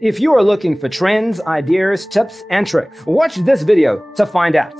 If you are looking for trends, ideas, tips, and tricks, watch this video to find out.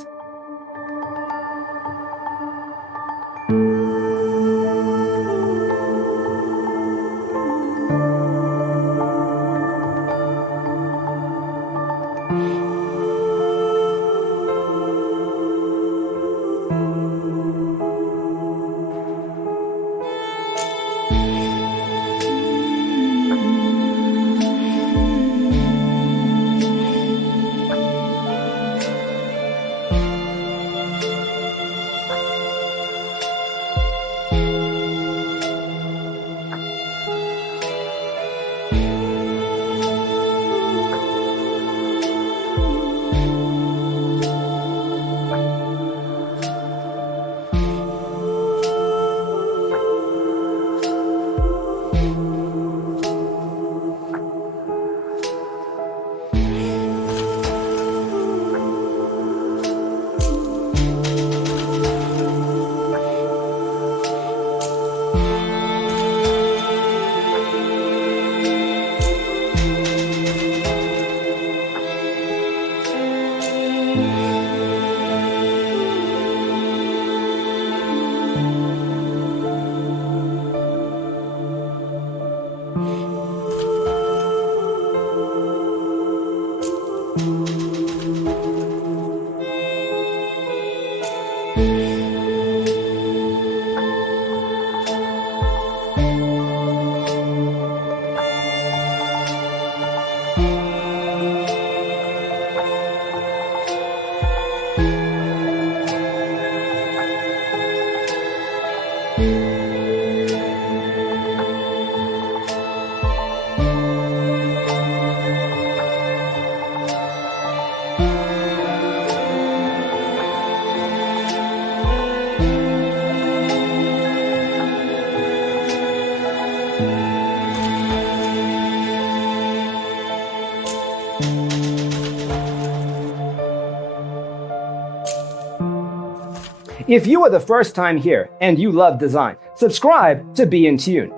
If you are the first time here and you love design, subscribe to be in tune.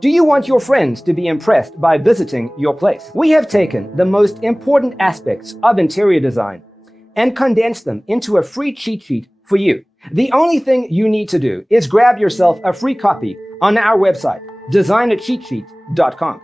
Do you want your friends to be impressed by visiting your place? We have taken the most important aspects of interior design and condensed them into a free cheat sheet for you. The only thing you need to do is grab yourself a free copy on our website, designercheatsheet.com.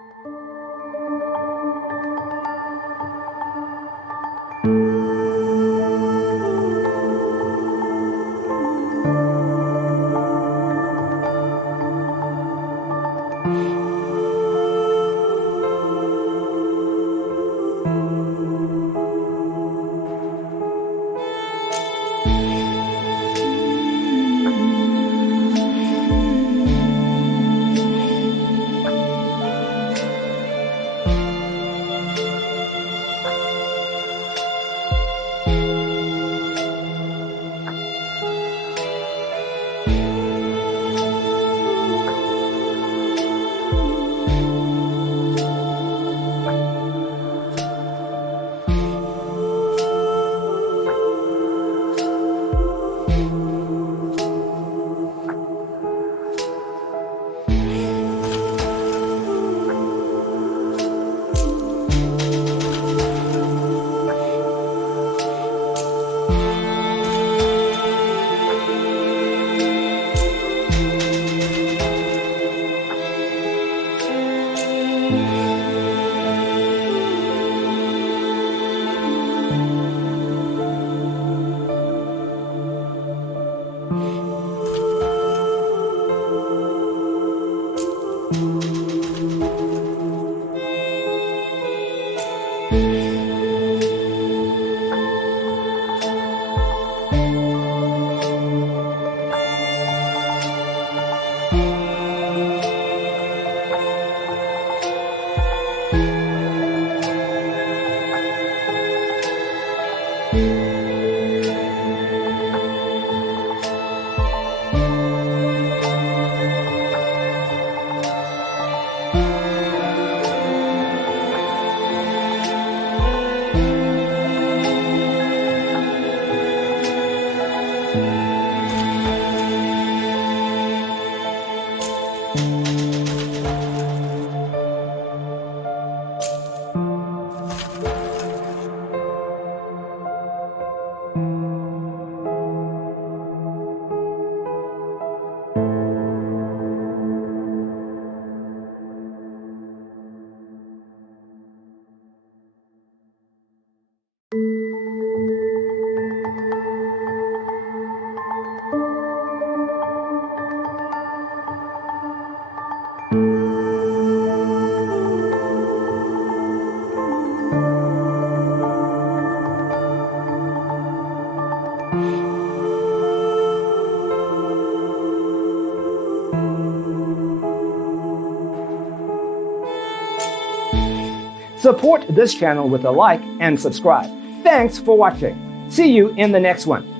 Support this channel with a like and subscribe. Thanks for watching. See you in the next one.